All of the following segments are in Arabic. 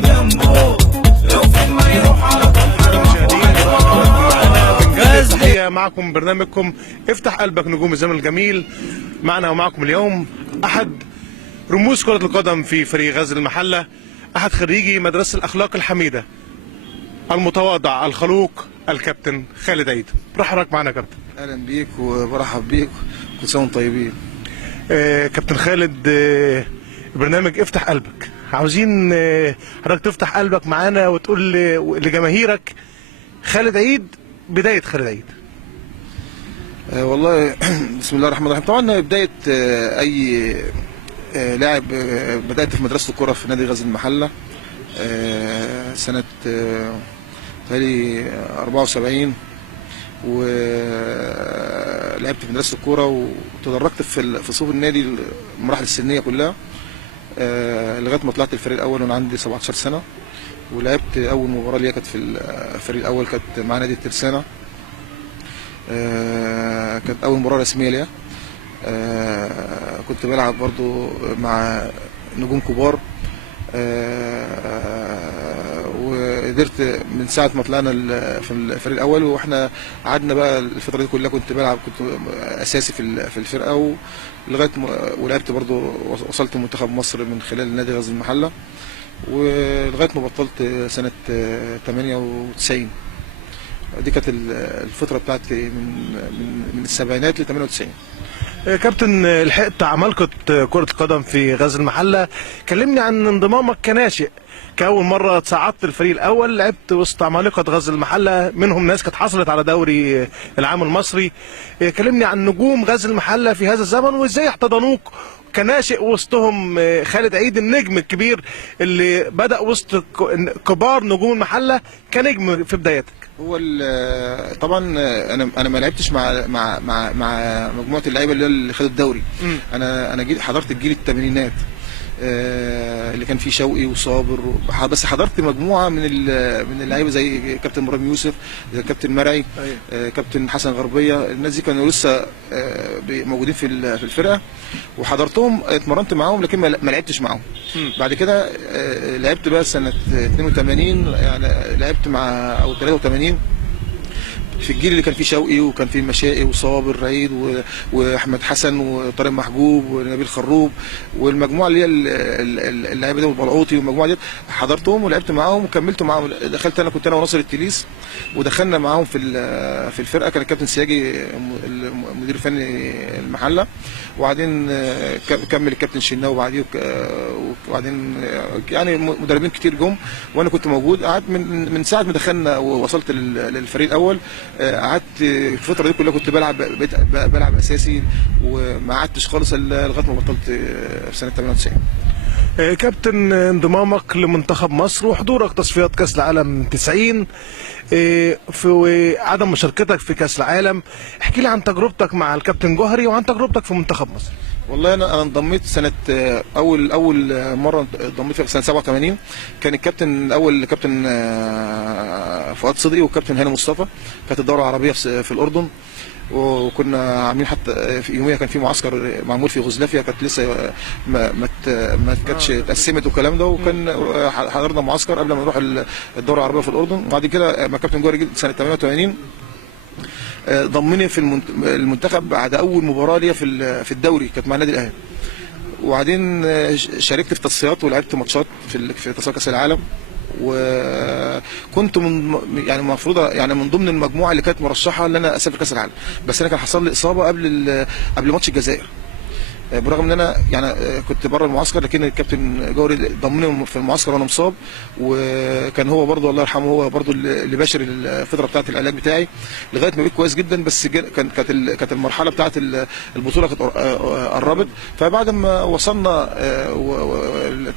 جنبه، لو فين ما يروح على طول تحية معكم برنامجكم افتح قلبك نجوم الزمن الجميل. معنا ومعكم اليوم أحد رموز كرة القدم في فريق غزل المحلة، أحد خريجي مدرسة الأخلاق الحميدة، المتواضع الخلوق، الكابتن خالد عيد. برحب معنا يا كابتن. اهلا بيك وبرحب بيك، كل سنه وانتم طيبين. كابتن خالد، برنامج افتح قلبك، عاوزين حضرتك تفتح قلبك معانا وتقول لجماهيرك خالد عيد، بداية خالد عيد. والله بسم الله الرحمن الرحيم. طبعا بدايه اي لاعب، بدات في مدرسه الكره في نادي غزل المحله سنه تقريبا 74، ولعبت في مدرسه الكوره وتدرجت في صفوف النادي المراحل السنيه كلها لغايه ما طلعت الفريق الاول وانا عندي 17 سنه. ولعبت اول مباراه ليا كانت في الفريق الاول، كانت مع نادي الترسانه. كانت اول مباراه رسميه ليا. كنت بلعب برضو مع نجوم كبار. وقدرت من ساعه ما طلعنا في الفريق الاول، واحنا قعدنا بقى الفتره دي كلها كنت بلعب، كنت اساسي في الفرقه، ولغايه ولعبت برضو، وصلت منتخب مصر من خلال نادي غزل المحله، ولغايه ما بطلت سنه 98. دي كانت الفتره بتاعتي من السبعينات ل 98. كابتن، لحقت عمالقة كرة القدم في غزل المحلة، كلمني عن انضمامك كناشئ. كأول مرة تصعدت الفريق الأول، لعبت وسط عمالقة غزل المحلة، منهم ناس كانت حصلت على دوري العام المصري. كلمني عن نجوم غزل المحلة في هذا الزمن، وازاي احتضنوك كناشئ وسطهم خالد عيد النجم الكبير اللي بدأ وسط كبار نجوم المحلة كنجم في بدايتك. هو طبعا انا ما لعبتش مع مجموعه اللعيبه اللي خدوا الدوري. انا حضرت الجيل الثمانينات اللي كان فيه شوقي وصابر، بس حضرت مجموعه من اللعيبه زي كابتن ابراهيم يوسف، زي كابتن مرعي، كابتن حسن غربيه. الناس دي كانوا لسه موجودين في الفرقه، وحضرتهم، اتمرنت معاهم، لكن ما لعبتش معاهم. بعد كده لعبت بقى سنه 82، يعني لعبت او 83 في الجيل اللي كان فيه شوقي، وكان فيه مشائي وصابر عيد واحمد حسن وطارق محجوب ونبيل خروب، والمجموعه اللي هي اللعيبه دي والبلعوطي، والمجموعه دي حضرتهم ولعبت معاهم وكملت معاهم. دخلت كنت انا وناصر التليس، ودخلنا معاهم في الفرقه. كان الكابتن سياجي المدير الفني المحله، وبعدين كمل الكابتن شناوي بعديه، وبعدين يعني مدربين كتير جم، وانا كنت موجود. قعدت من ساعه ما دخلنا ووصلت للفريق الاول، قعدت الفتره دي كلها كنت بلعب اساسي، وما قعدتش خالص لغايه ما بطلت في سنه 98. كابتن، انضمامك لمنتخب مصر وحضورك تصفيات كاس العالم 90، في عدم مشاركتك في كاس العالم، احكي لي عن تجربتك مع الكابتن جوهري وعن تجربتك في منتخب مصر. والله انا انضميت سنه اول مره انضميت في سنه 87. كان الكابتن الاول كابتن فؤاد صدقي والكابتن هاني مصطفى. كانت الدوره العربيه في الاردن، وكنا عاملين حتى في يوميها كان في معسكر معمول في غزلافيا، كانت لسه ما كانتش اتقسمت والكلام ده، وكان حضرنا معسكر قبل ما نروح الدوره العربيه في الاردن. وبعد كده ما كابتن جوهري جه سنه 88 ضمني في المنتخب بعد اول مباراه ليا في الدوري، كانت مع النادي الاهلي. وبعدين شاركت في تصفيات ولعبت ماتشات في تصفيات كاس العالم، وكنت يعني المفروض يعني من ضمن المجموعه اللي كانت مرشحه ان انا اسافر كاس العالم. بس انا كان حصل لي اصابه قبل ماتش الجزائر، برغم ان انا يعني كنت بره المعسكر، لكن الكابتن جوري ضمني في المعسكر وانا مصاب. وكان هو برضه الله يرحمه، هو برضه اللي باشر الفتره بتاعه العلاج بتاعي لغايه ما بقيت كويس جدا. بس كانت المرحله بتاعه البطوله كانت قربت. فبعد ما وصلنا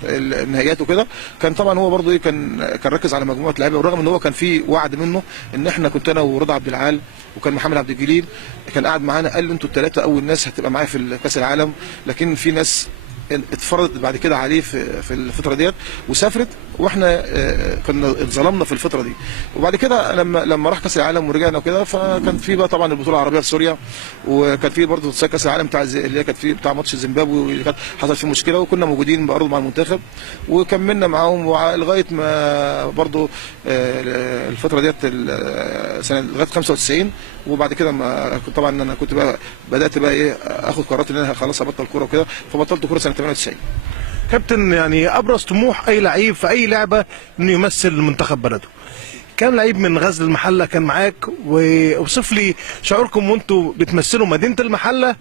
النهائيات وكده، كان طبعا هو برضه كان ركز على مجموعه لعيبه، بالرغم ان هو كان في وعد منه ان احنا، كنت انا ورضا عبد العال وكان محمد عبد الجليل، كان قاعد معانا قال له انتوا الثلاثه اول ناس هتبقى معايا في كاس العالم، لكن في ناس اتفرضت بعد كده عليه في الفتره ديت وسافرت، واحنا كنا اتظلمنا في الفتره دي. وبعد كده لما راح كاس العالم ورجعنا وكده، فكان في بقى طبعا البطوله العربيه في سوريا، وكان في برضه كاس العالم اللي هي كانت في بتاع ماتش زيمبابوي اللي كانت حصل فيه مشكله، وكنا موجودين برضه مع المنتخب وكملنا معاهم لغايه ما برضه الفتره ديت سنه لغايه 95. وبعد كده طبعا انا كنت بقى بدات بقى ايه اخد قرارات ان انا خلاص ابطل كوره وكده، فبطلت كوره سنه 98. كابتن، يعني ابرز طموح اي لعيب في اي لعبه انه يمثل منتخب بلده. كان لعيب من غزل المحله كان معاك، واوصف لي شعوركم وانتوا بتمثلوا مدينه المحله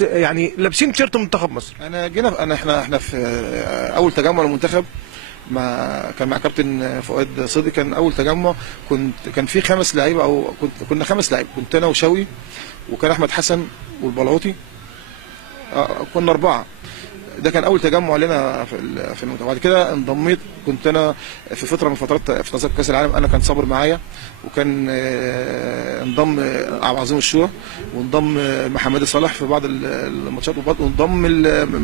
يعني لابسين تيشيرت منتخب مصر. احنا في اول تجمع للمنتخب كان مع كابتن فؤاد صدقي. كان اول تجمع كان في 5 لعيبه، او كنا 5 لعيبه، كنت انا وشوي، وكان احمد حسن والبلاوطي، كنا 4. ده كان اول تجمع لنا في المنتخب. بعد كده انضميت، كنت انا في فتره من فترات في تصفيات كاس العالم انا كان صابر معايا، وكان انضم عبد العظيم الشورى، وانضم محمد صلاح في بعض الماتشات، وانضم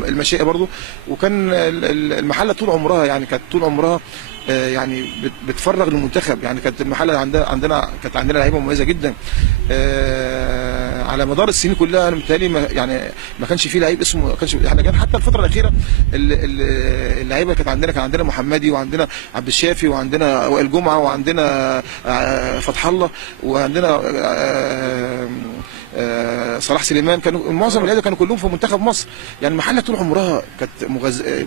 المشيئه برضو. وكان المحله طول عمرها يعني كانت طول عمرها يعني بتفرغ للمنتخب. يعني كانت المحله كانت عندنا لعيبه مميزه جدا على مدار السنين كلها. انا متهيألي ما كانش في لعيب اسمه، ما كانش احنا كان حتى الفتره الاخيره اللعيبه كان عندنا محمدي، وعندنا عبد الشافي، وعندنا وائل جمعه، وعندنا فتح الله، وعندنا صلاح سليمان. كانوا معظم اللعيبه كانوا كلهم في منتخب مصر. يعني المحله طول عمرها كانت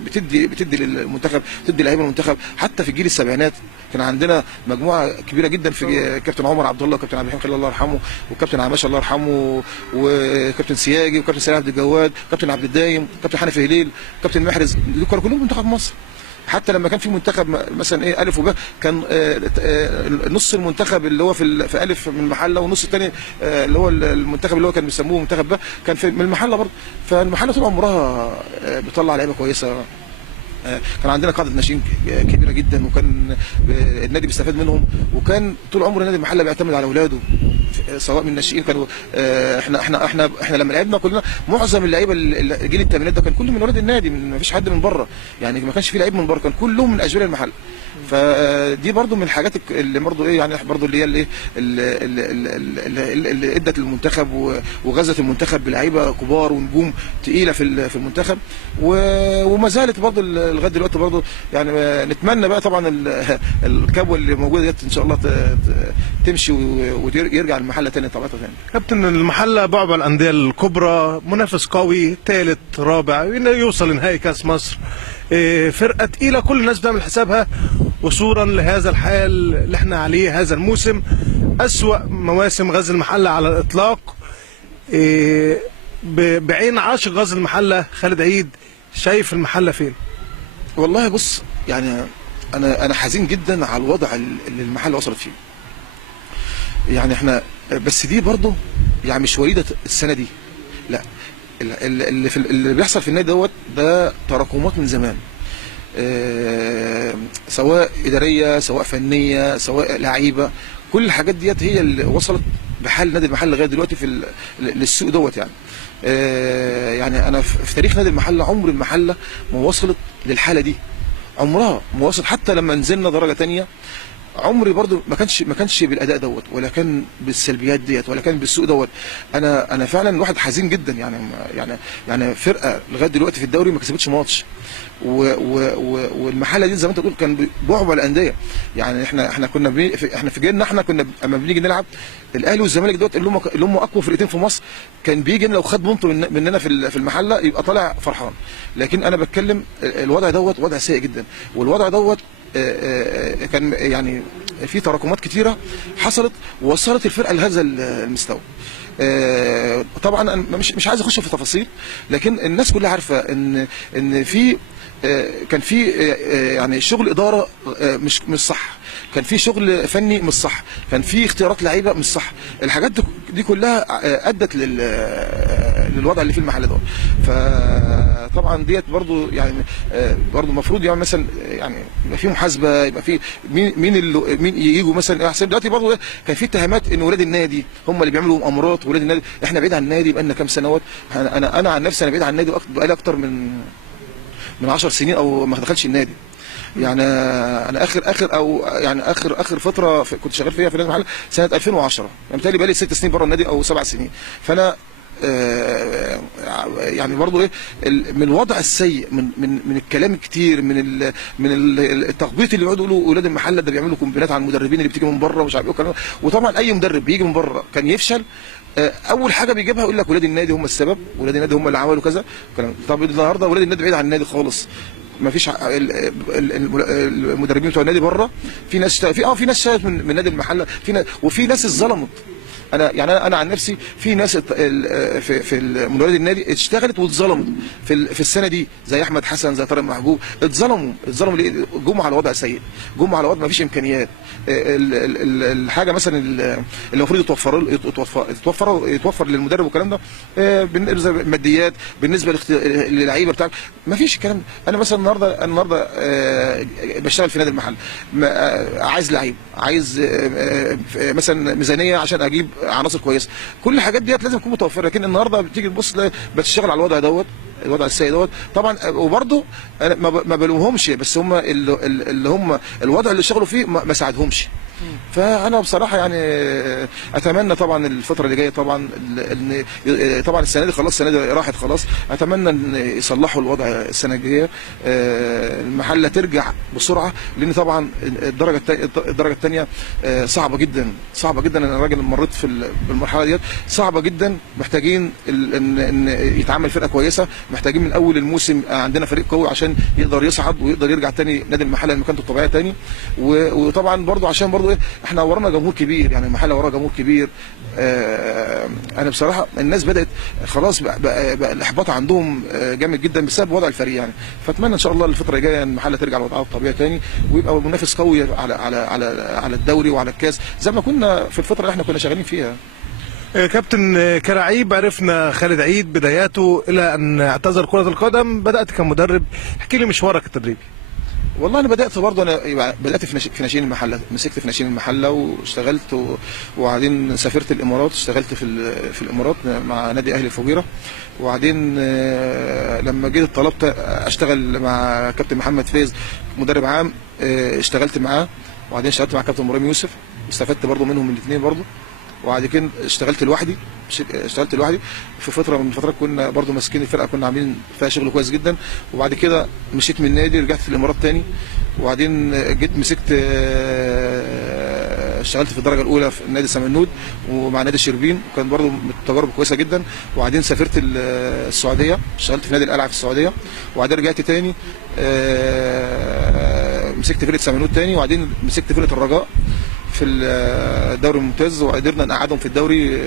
بتدي للمنتخب، بتدي لعيبه المنتخب. حتى في جيل السبعينات كان عندنا مجموعه كبيره جدا، في كابتن عمر عبد الله، وكابتن عبد الحليم خليل الله يرحمه، وكابتن عماشه الله يرحمه، وكابتن سياجي، وكابتن سلام عبد الجواد، وكابتن عبد الدايم، وكابتن حنفي هليل، وكابتن محرز. دول كانوا كلهم منتخب مصر. حتى لما كان في منتخب مثلا ايه الف وب، كان نص المنتخب اللي هو في الف من المحله، والنص الثاني اللي هو المنتخب اللي هو كان بيسموه منتخب ب كان من المحله برضه. فالمحله طول عمرها بتطلع لعيبه كويسه. كان عندنا قاعده ناشئين كبيره جدا، وكان النادي بيستفاد منهم. وكان طول عمر نادي المحله بيعتمد على اولاده، سواء من الناشئين. كانوا احنا لما لعبنا كلنا، معظم اللعيبه جيل الثمانينات ده كان كله من ولاد النادي، ما فيش حد من بره. يعني ما كانش في لعيب من بره، كان كلهم من اشبال المحله. فدي برضو من الحاجات اللي برضو ايه يعني برضو اللي هي اللي ادت للمنتخب وغزت المنتخب بلعيبه كبار ونجوم تقيله في المنتخب. وما زالت برضو لغايه دلوقتي برضو. يعني نتمنى بقى طبعا الكبوه اللي موجوده ديت ان شاء الله تمشي ويرجع المحله تاني طبيعتها تاني. كابتن، المحله بعبع الانديه الكبرى، منافس قوي، ثالث رابع، يوصل لنهائي كاس مصر، فرقه تقيله كل الناس بتعمل حسابها. وصولا لهذا الحال اللي احنا عليه هذا الموسم، اسوأ مواسم غزل المحله على الاطلاق. بعين عاشق غزل المحله خالد عيد، شايف المحله فين؟ والله بص، يعني انا حزين جدا على الوضع اللي المحله وصلت فيه. يعني احنا بس دي برضه يعني مش وليده السنه دي، لا، اللي بيحصل في النادي ده تراكمات من زمان، سواء اداريه، سواء فنيه، سواء لعيبه. كل الحاجات ديت هي اللي وصلت بحال نادي المحله لغايه دلوقتي للسوق يعني. يعني انا في تاريخ نادي المحله عمر المحله ما وصلت للحاله دي، عمرها ما وصلت. حتى لما نزلنا درجه ثانيه عمري برضو ما كانش بالاداء ولا كان بالسلبيات ديت، ولا كان بالسوء انا فعلا واحد حزين جدا. يعني فرقه لغايه دلوقتي في الدوري ما كسبتش ماتش، والمحله دي زي ما انت تقول كان بعبع الانديه. يعني احنا كنا احنا في جيلنا، احنا كنا اما بنيجي نلعب الاهلي والزمالك دوت اللي هم اقوى فرقتين في مصر، كان بيجي لو خد بونت مننا في المحله يبقى طالع فرحان. لكن انا بتكلم الوضع وضع سيء جدا، والوضع كان يعني في تراكمات كتيره حصلت ووصلت الفرقه لهذا المستوى. طبعا انا مش عايز اخش في تفاصيل، لكن الناس كلها عارفه ان في كان في يعني شغل اداره مش صح، كان في شغل فني مش صح، كان في اختيارات لعيبه مش صح. الحاجات دي كلها ادت للوضع اللي في المحل ده. فطبعا ديت برضو يعني برضو المفروض يعني مثلا يعني يبقى في محاسبه، يبقى في مين يجوا مثلا احسن. دلوقتي برضو كان في اتهامات ان ولاد النادي هم اللي بيعملوا مؤامرات، ولاد النادي احنا بعيد عن النادي بقالنا كام سنوات. انا عن نفسي انا بعيد عن النادي بقالي اكتر من من 10 سنين او ما دخلش النادي. يعني انا اخر فتره كنت شغال فيها في نادي المحله سنه 2010، يعني بالتالي بقى لي 6 سنين بره النادي او 7 سنين. فانا يعني برضو ايه من الوضع السيء، من الكلام الكتير، من التخبيط اللي بيقعدوا يقولوا اولاد المحله ده بيعملوا كومبينات على المدربين اللي بتيجي من بره ومش عارف ايه والكلام. وطبعا اي مدرب بيجي من بره كان يفشل اول حاجه بيجيبها يقول لك ولاد النادي هم السبب، ولاد النادي هم اللي عملوا كذا كلام. طب النهارده ولاد النادي بعيد عن النادي خالص، ما فيش المدربين بتوع النادي بره. في ناس في ناس اشتغلت من نادي المحله، وفي ناس اتظلمت. انا عن نفسي في ناس في من ولاد النادي اشتغلت واتظلمت في السنه دي، زي احمد حسن، زي طارق محجوب. اتظلموا ليه؟ جم على وضع سيء، جم على وضع ما فيش امكانيات. الحاجه مثلا اللي المفروض يتوفر للمدرب والكلام ده بالنسبه للماديات، بالنسبه للعيبه بتاع، ما فيش الكلام ده. انا مثلا النهارده بشتغل في نادي المحل، عايز لعيب، عايز مثلا ميزانيه عشان اجيب عناصر كويسه. كل الحاجات ديت لازم تكون متوفره. لكن النهارده بتيجي تبص بتشتغل على الوضع السيء دوت طبعا. وبرده انا ما بلومهمش، بس هم اللي هم الوضع اللي اشتغلوا فيه ما ساعدهمش. فانا بصراحه يعني اتمنى طبعا الفتره اللي جايه طبعا طبعا السنه دي خلاص، السنه دي راحت خلاص، اتمنى ان يصلحوا الوضع السنه الجايه، المحله ترجع بسرعه. لان طبعا الدرجه الثانيه صعبه جدا، صعبه جدا. انا راجل مريت في المرحله ديت، صعبه جدا. محتاجين ان يتعمل فرقه كويسه، محتاجين من اول الموسم عندنا فريق قوي عشان يقدر يصعد ويقدر يرجع تاني نادي المحله لمكانته الطبيعيه تاني. وطبعا برضو عشان برضو ايه، احنا ورانا جمهور كبير، يعني المحله وراها جمهور كبير. انا بصراحه الناس بدات خلاص بقى الاحباط عندهم جامد جدا بسبب وضع الفريق يعني. فاتمنى ان شاء الله الفتره الجايه المحله ترجع لوضعها الطبيعي تاني، ويبقى منافس قوي على الدوري وعلى الكاس زي ما كنا في الفتره اللي احنا كنا شغالين فيها. كابتن كلاعب عرفنا خالد عيد بداياته الى ان اعتزل كره القدم، بدات كمدرب، احكي لي مشوارك التدريبي. والله انا بدات برضه، انا بدات في ناشئين المحله، مسكت في ناشئين المحله واشتغلت وبعدين سافرت الامارات، اشتغلت في الامارات مع نادي اهلي الفجيره. وبعدين لما جيت طلبت اشتغل مع كابتن محمد فايز مدرب عام، اشتغلت معاه. وبعدين اشتغلت مع كابتن ابراهيم يوسف، استفدت برضه منهم الاثنين برضه. وبعد كده اشتغلت لوحدي في فتره من الفترات، كنا برضو ماسكين الفرقه، كنا عاملين فيها شغل كويس جدا. وبعد كده مشيت من النادي، رجعت في الامارات تاني. وبعدين جيت مسكت اشتغلت في الدرجه الاولى في نادي سمنود ومع نادي شربين، وكان برضو تجارب كويسه جدا. وبعدين سافرت السعوديه، اشتغلت في نادي القلعه في السعوديه. وبعدين رجعت تاني مسكت فرقه سمنود تاني. وبعدين مسكت فرقه الرجاء في الدوري الممتاز، وقدرنا نقعدهم في الدوري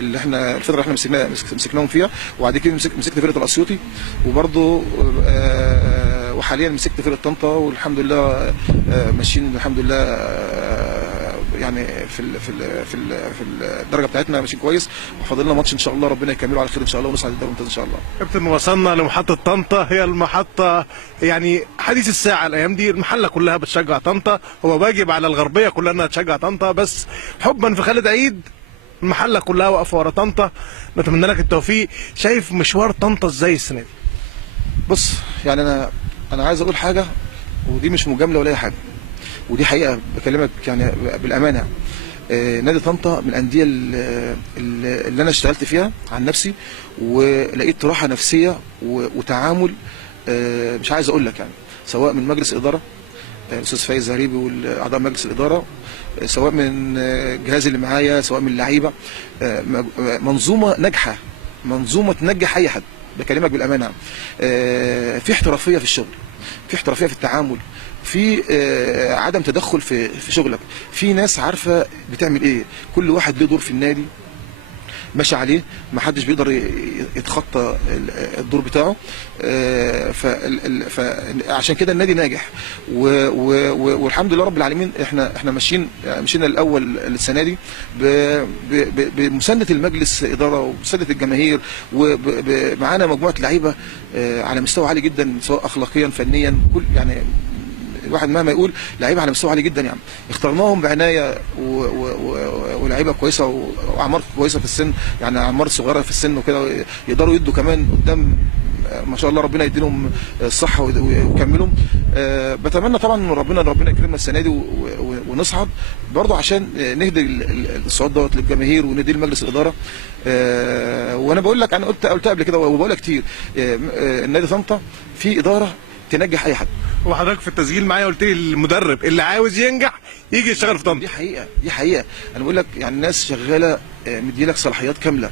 اللي احنا الفتره اللي احنا مسكناهم فيها. وبعد كده مسكت فرقه الاسيوطي، وبرضه وحاليا مسكت فرقه طنطا، والحمد لله ماشيين الحمد لله يعني في الدرجه بتاعتنا ماشيين كويس. وفاضل لنا ماتش ان شاء الله، ربنا يكمله على خير ان شاء الله ونصعد الدوري الممتاز ان شاء الله. كابتن وصلنا لمحطه طنطا، هي المحطه يعني حديث الساعه الايام دي، المحله كلها بتشجع طنطا، هو واجب على الغربيه كلها انها تشجع طنطا، بس حبا في خالد عيد المحله كلها واقفه ورا طنطا. نتمنى لك التوفيق. شايف مشوار طنطا ازاي السنه دي؟ بص يعني انا عايز اقول حاجه، ودي مش مجامله ولا اي حاجه، ودي حقيقه بكلمك يعني بالامانه. نادي طنطا من الانديه اللي انا اشتغلت فيها عن نفسي، ولقيت راحه نفسيه وتعامل مش عايز اقول لك يعني، سواء من مجلس اداره الاستاذ فايز زهريبي واعضاء مجلس الاداره، سواء من الجهاز اللي معايا، سواء من اللعيبه. منظومه ناجحه، منظومه تنجح اي حد، بكلمك بالامانه. في احترافيه في الشغل، في احترافيه في التعامل، في عدم تدخل في شغلك، في ناس عارفه بتعمل ايه، كل واحد له دور في النادي ماشي عليه، ما حدش بيقدر يتخطى الدور بتاعه. فعشان كده النادي ناجح، والحمد لله رب العالمين. احنا مشينا الاول السنه دي بمسانده المجلس اداره ومسانده الجماهير، ومعانا مجموعه لعيبه على مستوى عالي جدا، سواء اخلاقيا فنيا، كل يعني الواحد مهما يقول لعيبه على مستوى عالي جدا يعني. اخترناهم بعنايه ولعيبه كويسه واعمار كويسه في السن، يعني اعمار صغيره في السن وكده، يقدروا يدوا كمان قدام ما شاء الله ربنا يديلهم الصحه ويكملهم. بتمنى طبعا من ربنا يكرمنا السنه دي ونصعد برضه عشان نهدي الصعود دوت للجماهير وندي لمجلس الاداره. وانا بقول لك، انا قلت قبل كده وبقولها كتير، النادي طنطا في اداره تنجح اي حد. وحضرتك في التسجيل معايا قلت لي المدرب اللي عاوز ينجح يجي يشتغل في طنطا. دي حقيقه انا بقول لك، يعني الناس شغاله مديلك صلاحيات كامله،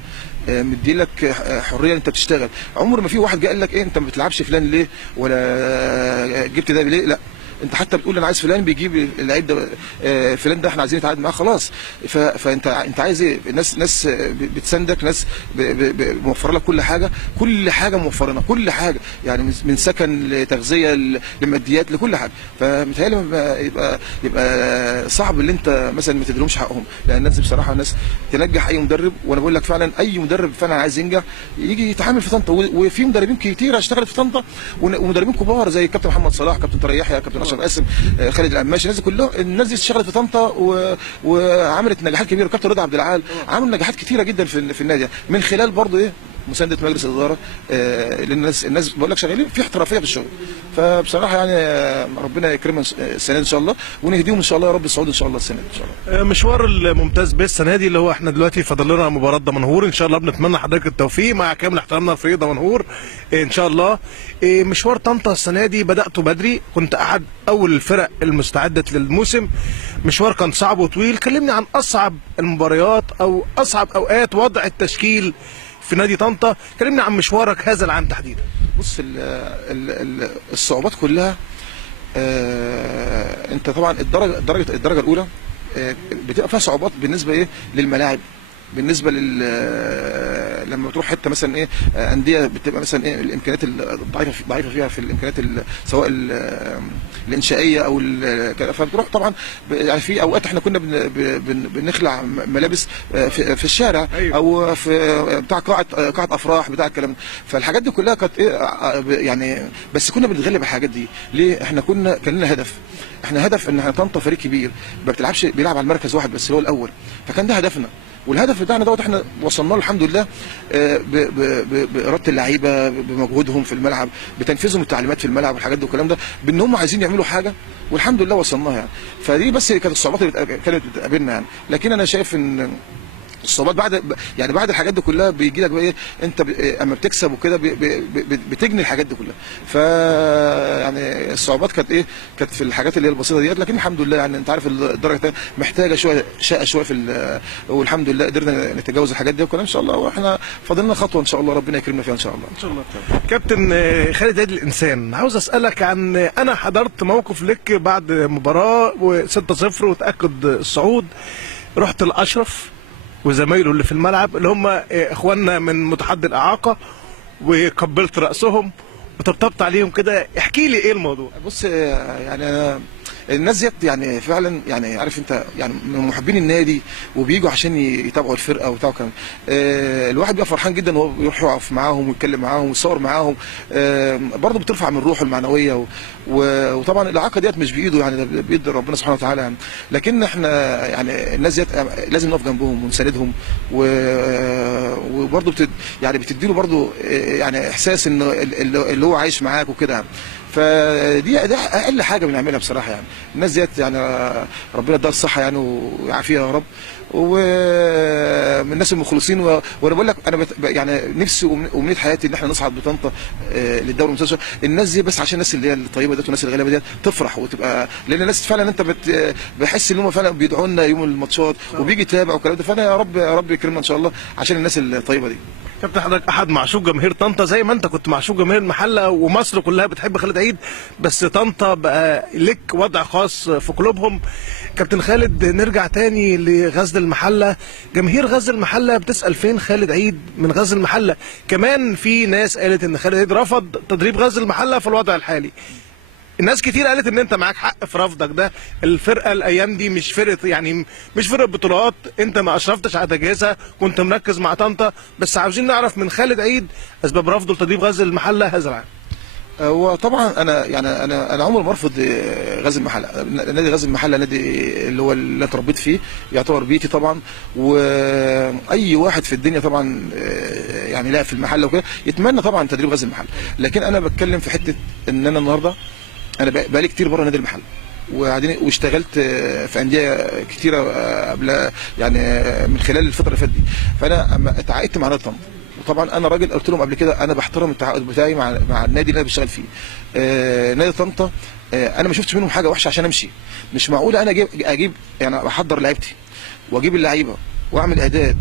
مديلك حريه انت بتشتغل. عمر ما في واحد جه قال لك ايه انت ما بتلعبش فلان ليه ولا جبت ده ليه، لا انت حتى بتقول انا عايز فلان بيجيب اللعيب ده، فلان ده احنا عايزين نتعاقد معاه خلاص. فانت عايز ايه؟ ناس بتساندك، ناس موفره لك كل حاجه موفرنا كل حاجه، يعني من سكن لتغذيه لماديات لكل حاجه. فمتهيألي يبقى صعب اللي انت مثلا ما تديلهمش حقهم، لان الناس بصراحه ناس تنجح اي مدرب. وانا بقول لك فعلا اي مدرب فعلا عايز ينجح يجي يتعامل في طنطا. وفي مدربين كتير اشتغلت في طنطا ومدربين كبار زي كابتن محمد صلاح، كابتن طارق يحيى، كابتن اشرف قاسم، خالد القماشي، الناس دي اشتغلت في طنطا وعملت نجاحات كبيره. كابتن رضا عبد العال عمل نجاحات كتيره جدا في النادي من خلال برضه ايه مسانده مجلس الاداره. الناس بقول لك شغالين في احترافيه في الشغل. فبصراحه يعني ربنا يكرمنا السنه دي ان شاء الله ونهديهم ان شاء الله يا رب الصعود ان شاء الله السنه دي ان شاء الله. مشوار الممتاز بيه السنه دي اللي هو احنا دلوقتي فاضل لنا مباراه دمنهور ان شاء الله، بنتمنى حضرتك التوفيق مع كامل احترامنا لفريق دمنهور ان شاء الله. مشوار طنطا السنه دي بداته بدري، كنت احد اول الفرق المستعده للموسم. مشوار كان صعب وطويل، كلمني عن اصعب المباريات او اصعب اوقات وضع التشكيل في نادي طنطا، كلمني عن مشوارك هذا العام تحديدا. بص الصعوبات كلها، انت طبعا الدرجه الاولى بتبقى فيها صعوبات بالنسبه ايه للملاعب، بالنسبه لما بتروح حته مثلا ايه انديه بتبقى مثلا ايه الامكانيات ضعيفه فيها في الامكانيات سواء الانشائيه او فبتروح طبعا يعني في اوقات احنا كنا بنخلع ملابس في الشارع او في بتاع قاعه افراح بتاع الكلام ده. فالحاجات دي كلها كانت ايه يعني، بس كنا بنتغلب الحاجات دي ليه؟ احنا كان لنا هدف. احنا هدف ان احنا طنطا فريق كبير ما بتلعبش، بيلعب على المركز واحد بس اللي هو الاول، فكان ده هدفنا. والهدف بتاعنا دوت احنا وصلنا له الحمد لله باراده اللعيبه، بمجهودهم في الملعب، بتنفيذهم التعليمات في الملعب والحاجات دي والكلام ده، بان هم عايزين يعملوا حاجه والحمد لله وصلناها يعني. فدي بس كانت الصعوبات اللي كانت بتقابلنا يعني. لكن انا شايف ان الصعوبات بعد الحاجات دي كلها بيجي لك بقى ايه، انت اما بتكسب وكده بتجني الحاجات دي كلها. ف يعني الصعوبات كانت في الحاجات اللي هي البسيطه ديت، لكن الحمد لله يعني انت عارف الدرجه الثانيه محتاجه شويه والحمد لله قدرنا نتجاوز الحاجات دي وكلام ان شاء الله. واحنا فاضلنا خطوه ان شاء الله ربنا يكرمنا فيها ان شاء الله. ان شاء الله. كابتن خالد عيد الانسان، عاوز اسالك عن انا حضرت موقف لك بعد مباراه 6-0 وتاكد الصعود، رحت الاشرف وزمايله اللي في الملعب اللي هم اخواننا من متحدي الاعاقه وقبلت راسهم وطبطبت عليهم كده، احكي لي ايه الموضوع؟ بص يعني الناس ديت يعني فعلا يعني عارف انت يعني من محبين النادي وبيجوا عشان يتابعوا الفرقه وبتاع كمان. الواحد بيبقى فرحان جدا وهو بيروح يقف معاهم ويتكلم معاهم ويصور معاهم، برضه بترفع من روحه المعنويه وطبعا الاعاقه ديت مش بايده يعني، ده بايد ربنا سبحانه وتعالى يعني. لكن احنا يعني الناس ديت لازم نقف جنبهم ونساندهم وبرضه يعني بتديله برضه يعني احساس انه اللي هو عايش معاك وكده يعني. فدي اقل حاجه بنعملها بصراحه يعني. الناس ديت يعني ربنا يديها الصحه يعني ويعافيها يا رب، ومن الناس المخلصين. وانا بقول لك انا يعني نفسي وامنيه حياتي ان احنا نصعد بطنطا للدوري الممتاز. الناس دي بس عشان الناس اللي هي الطيبه ديت والناس الغلابه ديت تفرح وتبقى، لان الناس فعلا انت بحس ان هم فعلا بيدعوا لنا يوم الماتشات وبيجي يتابع والكلام ده. فانا يا رب يكرمنا ان شاء الله عشان الناس الطيبه دي. كابتن حضرتك احد معشوق جماهير طنطا زي ما انت كنت معشوق جماهير المحله ومصر كلها بتحب خالد عيد، بس طنطا بقى لك وضع خاص في قلوبهم. كابتن خالد نرجع تاني لغزل المحله، جماهير غزل المحله بتسال فين خالد عيد من غزل المحله؟ كمان في ناس قالت ان خالد عيد رفض تدريب غزل المحله في الوضع الحالي. الناس كتير قالت ان انت معاك حق في رفضك ده، الفرقه الايام دي مش فرقه يعني مش فرقه بطولات، انت ما اشرفتش على تجهيزها، كنت مركز مع طنطا، بس عاوزين نعرف من خالد عيد اسباب رفضه لتدريب غزل المحله هذا العام. هو طبعا انا عمري ما ارفض غزل المحله. نادي غزل المحله نادي اللي هو اللي اتربيت فيه، يعتبر بيتي طبعا، واي واحد في الدنيا طبعا يعني لاعب في المحله وكده يتمنى طبعا تدريب غزل المحله. لكن انا بتكلم في حته ان انا النهارده انا بقالي كتير بره نادي المحله، وبعدين واشتغلت في انديه كتيره قبل يعني من خلال الفتره اللي فاتت دي. فانا اتعاقدت مع نادي طنطا، وطبعا انا راجل قلت لهم قبل كده انا بحترم التعاقد بتاعي مع النادي اللي انا بشتغل فيه. نادي طنطا انا ما شفتش منهم حاجه وحشه عشان امشي. مش معقول انا اجيب يعني احضر لعيبتي واجيب اللعيبه واعمل اعداد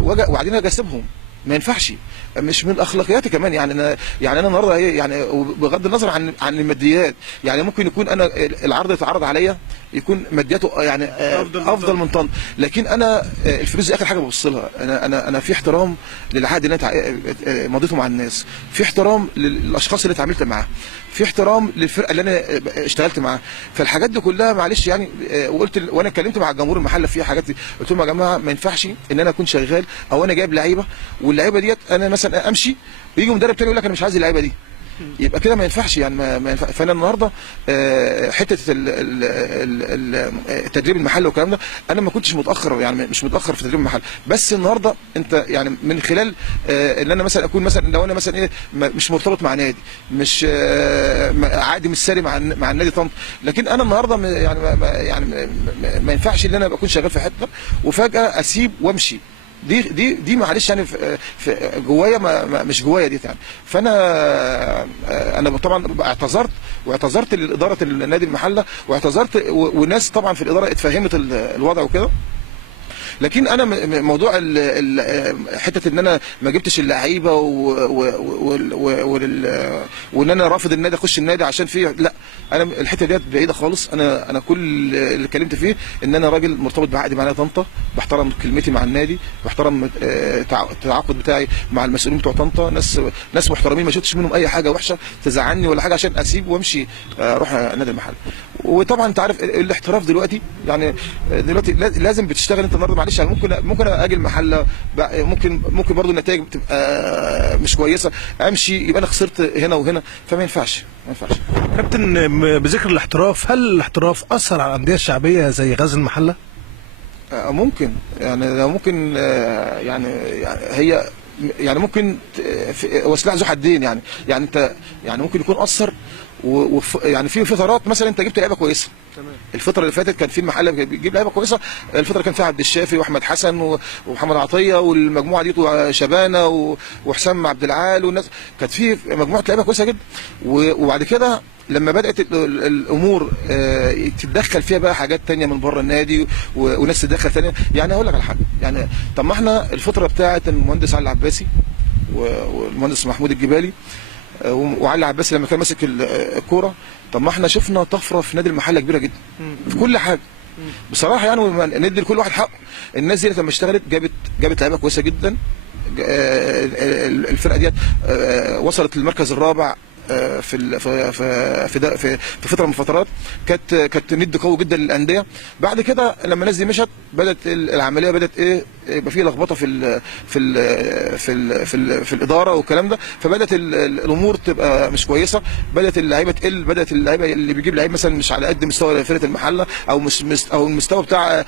وبعدين اجي اسيبهم، ما ينفعش. مش من اخلاقياتي كمان. يعني انا النهارده يعني بغض النظر عن الماديات، يعني ممكن يكون انا العرض يتعرض عليا يكون مادياته يعني افضل من طنطا، لكن انا الفلوس دي اخر حاجه ببص لها. انا في احترام للعقد اللي انا مضيته مع الناس، في احترام للاشخاص اللي اتعاملت معاها، في احترام للفرقه اللي انا اشتغلت معاها. فالحاجات دي كلها معلش يعني وقلت وانا اتكلمت مع الجمهور المحله فيها حاجات دي، قلت لهم يا جماعه ما ينفعش ان انا اكون شغال او انا جايب لعيبه واللعيبه ديت انا مثلا امشي ويجي مدرب تاني يقول لك انا مش عايز اللعيبه دي، يبقى كده ما ينفعش. يعني ما ينفع. فانا النهارده حته تدريب المحل والكلام ده انا ما كنتش متاخر، يعني مش متاخر في تدريب المحل، بس النهارده انت يعني من خلال ان انا مثلا اكون مثلا لو انا مثلا ايه مش مرتبط مع نادي، مش عادي مش ساري مع النادي طنطا، لكن انا النهارده يعني ما ينفعش ان انا اكون شغال في حته وفجاه اسيب وامشي. دي معلش يعني في جوايا مش جوايا دي يعني. فانا طبعا واعتذرت لاداره النادي المحله، واعتذرت وناس طبعا في الاداره اتفهمت الوضع وكده. لكن انا موضوع حته ان انا ما جبتش اللعيبه وان انا رافض النادي اخش النادي عشان فيه، لا انا الحته ديت بعيده خالص. انا كل اللي اتكلمت فيه ان انا راجل مرتبط بعقدي مع نادي طنطا، بحترم كلمتي مع النادي، بحترم التعاقد بتاعي مع المسؤولين بتوع طنطا، ناس محترمين، ما شفتش منهم اي حاجه وحشه تزعلني ولا حاجه عشان اسيب وامشي اروح نادي المحل. وطبعا انت عارف الاحتراف دلوقتي، يعني دلوقتي لازم بتشتغل انت النهارده معلش. يعني ممكن اجي المحله، ممكن برضو النتائج بتبقى مش كويسه، امشي يبقى انا خسرت هنا وهنا، فما ينفعش. كابتن بذكر الاحتراف، هل الاحتراف اثر على الانديه الشعبيه زي غزل المحله؟ ممكن يعني ممكن يعني هي يعني ممكن هو سلاح ذو حدين. يعني انت يعني ممكن يكون اثر يعني في فترات مثلا انت جبت لعيبه كويسه. تمام. الفتره اللي فاتت كان في المحله بيجيب لعيبه كويسه، الفتره اللي كان فيها عبد الشافي واحمد حسن ومحمد عطيه والمجموعه دي وشبانه وحسام عبد العال والناس، كانت في مجموعه لعيبه كويسه جدا. وبعد كده لما بدات الامور تتدخل فيها بقى حاجات تانية من بره النادي وناس تتدخل ثانيه. يعني اقول لك على حاجه، يعني طب ما احنا الفتره بتاعه المهندس علي العباسي والمهندس محمود الجبالي وعلي العباسي لما كان ماسك الكوره، طب ما احنا شفنا طفره في نادي المحله كبيره جدا في كل حاجه بصراحه. يعني ندي لكل واحد حقه. الناس دي لما اشتغلت جابت لعيبه كويسه جدا. الفرقه ديت وصلت للمركز الرابع في فتره من الفترات، كانت ند قوي جدا للانديه. بعد كده لما الناس دي مشت بدات العمليه بدات ايه يبقى في لخبطه في الاداره والكلام ده، فبدات الامور تبقى مش كويسه، بدات اللعيبه تقل، بدات اللعيبه اللي بيجيب لعيب مثلا مش على قد مستوى فرقه المحله او المستوى بتاع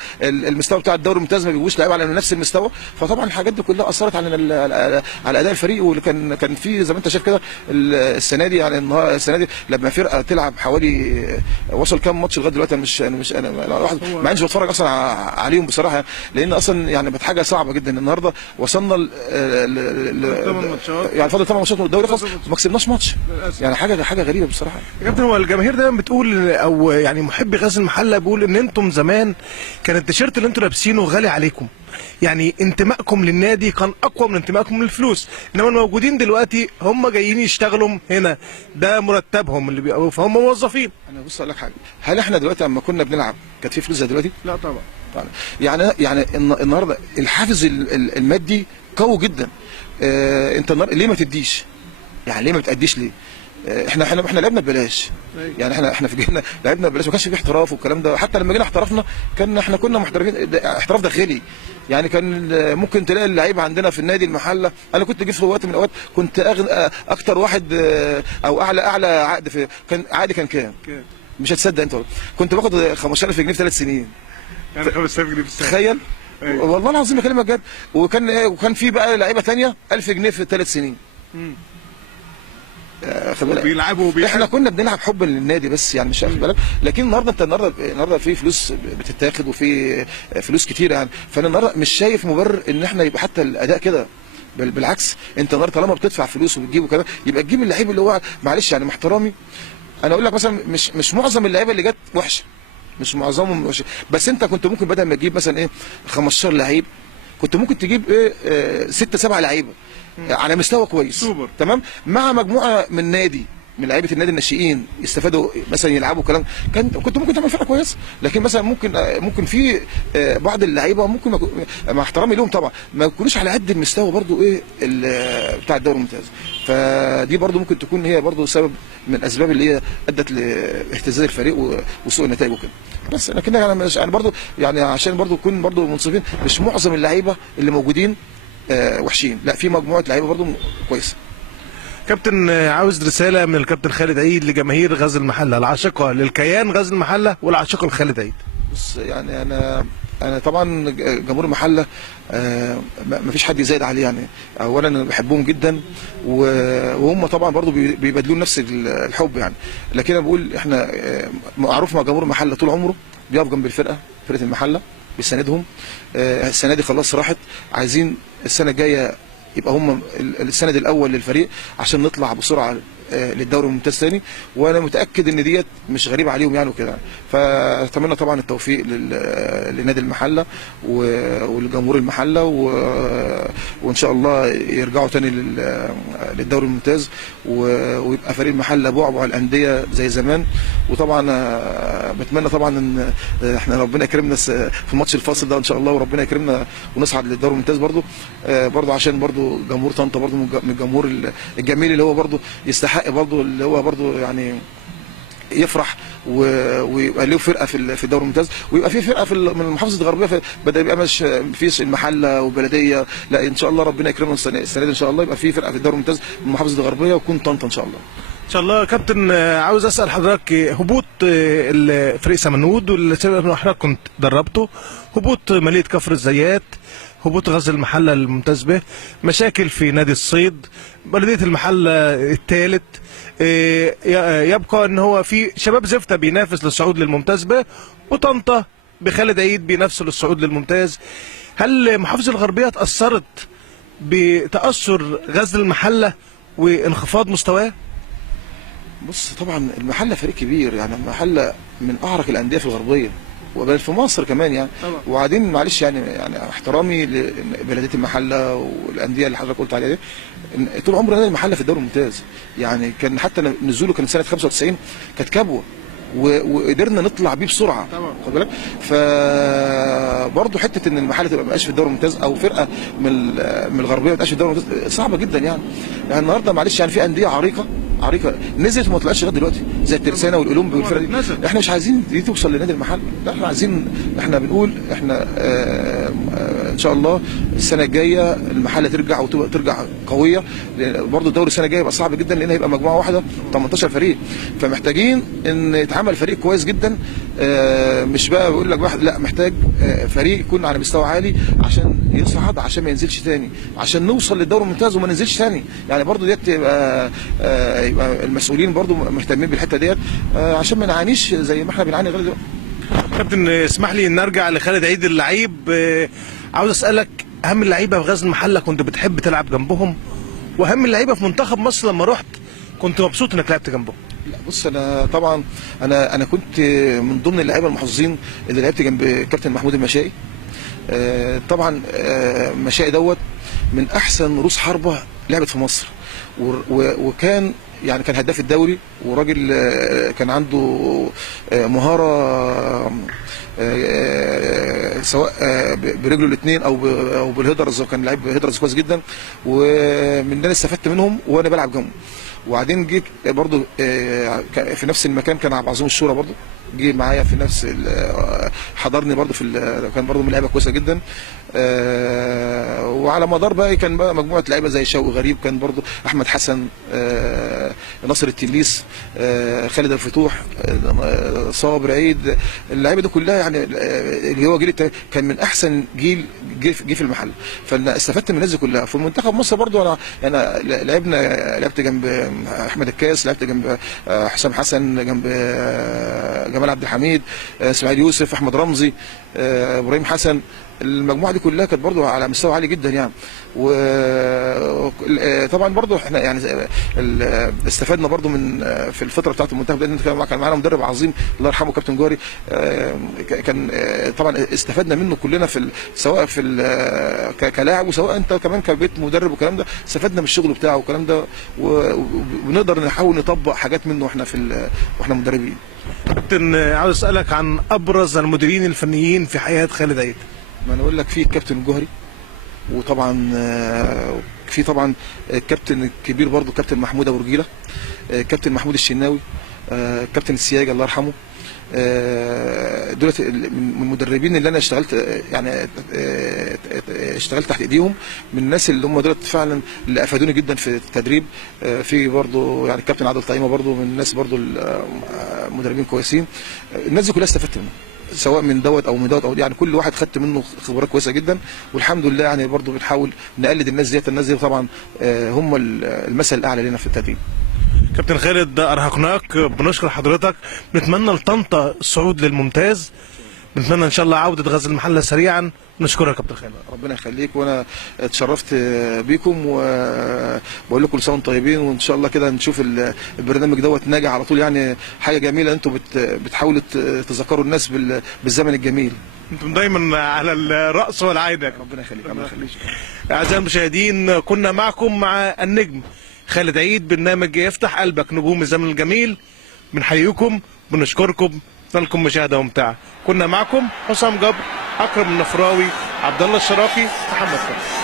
الدوري الممتاز، ما بيجيبوش لعيبه على نفس المستوى. فطبعا الحاجات دي كلها اثرت على اداء الفريق. واللي كان في زي ما انت شايف كده السنه دي، يعني السنه دي لما فرقه تلعب حوالي وصل كام ماتش لغايه دلوقتي، انا ما عنديش بتفرج اصلا عليهم بصراحه، لان اصلا يعني بقت حاجه صعبه جدا. النهارده وصلنا يعني فاضل 8 ماتشات والدوري خلص ما كسبناش ماتش، يعني حاجه غريبه بصراحه. يا كابتن هو الجماهير دايما بتقول، او يعني محبي غزل المحله بيقول ان انتم زمان كان التيشيرت اللي انتم لابسينه غالي عليكم، يعني انتمائكم للنادي كان اقوى من انتمائكم للفلوس، انما الموجودين دلوقتي هم جايين يشتغلوا هنا، ده مرتبهم اللي فهم موظفين. انا بص اقول لك حاجه، هل احنا دلوقتي لما كنا بنلعب كانت في فلوس زي دلوقتي؟ لا طبعا. يعني النهارده الحافز المادي قوي جدا. انت ليه ما تديش؟ يعني ليه ما بتأديش ليه؟ احنا لعبنا ببلاش. يعني احنا في جيلنا لعبنا ببلاش، ما كانش في احتراف والكلام ده. حتى لما جينا احترفنا احنا كنا محترفين احتراف داخلي. يعني كان ممكن تلاقي اللعيب عندنا في النادي المحله. انا كنت جيت في وقت من الاوقات كنت اكتر واحد او اعلى عقد في كان عقدي كان كام؟ مش هتصدق انت، كنت باخد 15000 جنيه في 3 سنين. يعني 5000 جنيه في السنه. تخيل. والله العظيم بكلمك جد. وكان في بقى لعيبه ثانيه 1000 جنيه في 3 سنين. خد بالك بيلعبوا احنا كنا بنلعب حبا للنادي بس، يعني مش واخد بالك. لكن النهارده في فلوس بتتاخد وفي فلوس كتير يعني. فانا النهارده مش شايف مبرر ان احنا يبقى حتى الاداء كده. بالعكس، انت النهارده طالما بتدفع فلوس وبتجيب وكده يبقى تجيب اللعيب اللي هو معلش يعني مع احترامي. انا اقول لك مثلا مش معظم اللعيبه اللي جت وحشه، مش معظمهم وحشه، بس انت كنت ممكن بدل ما تجيب مثلا 15 لعيب كنت ممكن تجيب 6 7 لعيبه على مستوى كويس. سوبر. تمام، مع مجموعه من نادي من لعيبه النادي الناشئين يستفادوا مثلا يلعبوا كلام. كنت ممكن تعمل فرقه كويسه. لكن مثلا ممكن في بعض اللعيبه ممكن مع احترامي لهم طبعا ما يكونوش على قد المستوى برضو بتاع الدوري الممتاز. فدي برضو ممكن تكون هي برضو سبب من الاسباب اللي هي ادت لاهتزاز الفريق وسوء النتائج وكده. بس لكن انا برضو يعني عشان برضو نكون برضو منصفين، مش معظم اللعيبه اللي موجودين وحشين، لا في مجموعه لعيبه برضو كويسه. كابتن، عاوز رساله من الكابتن خالد عيد لجماهير غزل المحله العاشقه للكيان غزل المحله والعاشقه لخالد عيد. بص يعني انا طبعا جمهور المحله ما فيش حد يزايد عليه. يعني اولا انا بحبهم جدا وهم طبعا برضو بيبادلون نفس الحب يعني. لكن انا بقول احنا معروف مع جمهور المحله طول عمره بيقف جنب فرقه المحله بيساندهم. السنه دي خلاص راحت، عايزين السنه الجايه يبقى هم السند الاول للفريق عشان نطلع بسرعه للدوري الممتاز ثاني. وانا متاكد ان ديت مش غريبه عليهم يعني وكده. فاتمنى طبعا التوفيق لنادي المحله ولجمهور المحله وان شاء الله يرجعوا ثاني للدوري الممتاز ويبقى فريق المحله بعبع الانديه زي زمان. وطبعا بتمنى طبعا ان احنا ربنا يكرمنا في الماتش الفاصل ده ان شاء الله، وربنا يكرمنا ونصعد للدوري الممتاز برضو عشان برضو جمهور طنطا برضو من الجمهور الجميل اللي هو برضو يستحق برضو اللي هو برضو يعني يفرح ويبقى له فرقه في الدوري الممتاز، ويبقى في فرقه من محافظه الغربيه بدا يبقى مش في المحله وبلديه. لا ان شاء الله ربنا يكرمنا السنه دي ان شاء الله يبقى في فرقه في الدوري الممتاز من محافظه الغربيه وتكون طنطا ان شاء الله. ان شاء الله. كابتن، عاوز اسال حضرتك هبوط الفريق سمنود واللي حضرتك كنت دربته، هبوط ماليه كفر الزيات، هبوط غزل المحله الممتاز به، مشاكل في نادي الصيد، بلديه المحله الثالث، يبقى ان هو في شباب زفته بينافس للصعود للممتاز به، وطنطا بخالد عيد بينافسوا للصعود للممتاز. هل محافظه الغربيه اتاثرت بتاثر غزل المحله وانخفاض مستواه؟ بص طبعا المحله فريق كبير، يعني المحله من اعرق الانديه في الغربيه وبل في مصر كمان يعني. وبعدين معلش يعني احترامي لبلديه المحله والانديه اللي حضرتك قلت عليها دي، طول عمر نادي المحله في الدوري الممتاز. يعني كان حتى نزوله كان سنه 95 كانت كبوه وقدرنا نطلع بيه بسرعه. خد بالك. فبرضه حته ان المحله تبقى ما بقاش في الدوري الممتاز او فرقه من الغربيه ما تبقاش في الدوري الممتاز صعبه جدا يعني. النهارده معلش يعني في انديه عريقه نزلت وما طلعتش لغايه دلوقتي زي الترسانه والاولمبي والفرق دي. احنا مش عايزين دي توصل لنادي المحله، لا احنا بنقول احنا ان شاء الله السنه الجايه المحله ترجع قويه. برضه الدوري السنه الجايه يبقى صعب جدا لان هيبقى مجموعه واحده 18 فريق، فمحتاجين ان يتعمل فريق كويس جدا. مش بقى بقول لك واحد، لا محتاج فريق يكون على مستوى عالي عشان يصعد، عشان ما ينزلش تاني، عشان نوصل للدوري الممتاز وما ننزلش تاني. يعني برضه ديت يبقى المسؤولين برضه مهتمين بالحته ديت عشان ما نعانيش زي ما احنا بنعاني غير دلوقتي. كابتن، اسمح لي نرجع لخالد عيد اللعيب. عاوز اسالك اهم اللعيبه في غزل المحله كنت بتحب تلعب جنبهم، واهم اللعيبه في منتخب مصر لما رحت كنت مبسوط انك لعبت جنبهم؟ لا بص انا طبعا انا كنت من ضمن اللعيبه المحظوظين اللي لعبت جنب كابتن محمود المشائي. طبعا مشائي دوت من احسن رؤوس حربه لعبت في مصر، وكان يعني كان هداف الدوري، وراجل كان عنده مهاره سواء برجله الاثنين او بالهيدرز، كان لعيب هيدرز كويس جدا، ومن اللي انا استفدت منهم وانا بلعب جنبه. وبعدين جيت برضه في نفس المكان كان عبد العظيم الشورى برضه جه معايا في نفس حضرني برضه كان برضه من لعيبه كويسه جدا. وعلى مدار بقى كان بقى مجموعه لعيبه زي شوقي غريب، كان برضه احمد حسن، ناصر التليس، خالد الفتوح، صابر عيد، اللعيبه دي كلها يعني اللي هو جيل كان من احسن جيل جه في المحل. فانا استفدت من الناس دي كلها. في منتخب مصر برضه انا لعبت جنب احمد الكاس، لعبت جنب حسام حسن، جنب جمال عبد الحميد، اسماعيل يوسف، احمد رمزي، ابراهيم حسن. المجموعه دي كلها كانت برضو على مستوى عالي جدا يعني. وطبعا برضو احنا يعني استفدنا برضو من في الفتره بتاعه المنتخب، لان كان معانا مدرب عظيم الله يرحمه كابتن جوهري. كان طبعا استفدنا منه كلنا سواء كلاعب، وسواء انت كمان كبيت مدرب والكلام ده، استفدنا من الشغل بتاعه والكلام ده، ونقدر نحاول نطبق حاجات منه واحنا مدربين. كابتن عاوز اسالك عن ابرز المديرين الفنيين في حياه خالد عيد. ما انا اقول لك في الكابتن الجوهري، وطبعا في طبعا الكابتن الكبير برضو كابتن محمود ابو رجيله، كابتن محمود الشناوي، كابتن السياجه الله يرحمه. دولت من المدربين اللي انا اشتغلت تحت ايديهم، من الناس اللي هم دولت فعلا اللي افادوني جدا في التدريب. في برضو يعني الكابتن عادل طعيمه برضو من الناس برضو المدربين كويسين. الناس دي كلها استفدت منهم، سواء من دوت او من دوت او يعني كل واحد خدت منه خبرات كويسه جدا، والحمد لله يعني برضو بنحاول نقلد الناس دي طبعا هم المثل الاعلى لنا في التدريب. كابتن خالد ارهقناك، بنشكر حضرتك، بنتمنى لطنطا الصعود للممتاز، بنتمنى ان شاء الله عوده غزل المحله سريعا. نشكرك يا كابتن خالد. ربنا يخليك، وانا اتشرفت بيكم، وبقول لكم كل سنه وانتم طيبين، وان شاء الله كده نشوف البرنامج دوت ناجح على طول. يعني حاجه جميله، انتم بتحاولوا تذكروا الناس بالزمن الجميل. انتم دايما على الراس والعين. ربنا يخليك. الله يخليك. اعزائي المشاهدين، كنا معكم مع النجم خالد عيد، برنامج يفتح قلبك نجوم الزمن الجميل. بنحييكم، بنشكركم، لكم مشاهده ممتعه. كنا معكم حسام جبر، اكرم النفراوي، عبد الله الشرافي، محمد فتحي.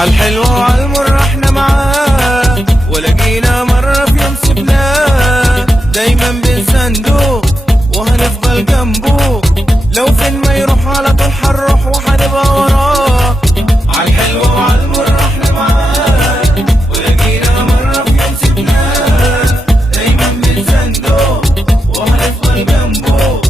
عالحلوة وعالمر احنا معاه، ولقينا مرة في يوم سبناه، دايما بنسنده وهنفضل جنبه، لو فين ما يروح على طول حنروح وحنبقى وراه. عالحلوة وعالمر احنا معاه، ولقينا مرة في يوم سبناه، دايما بنسنده وهنفضل جنبه.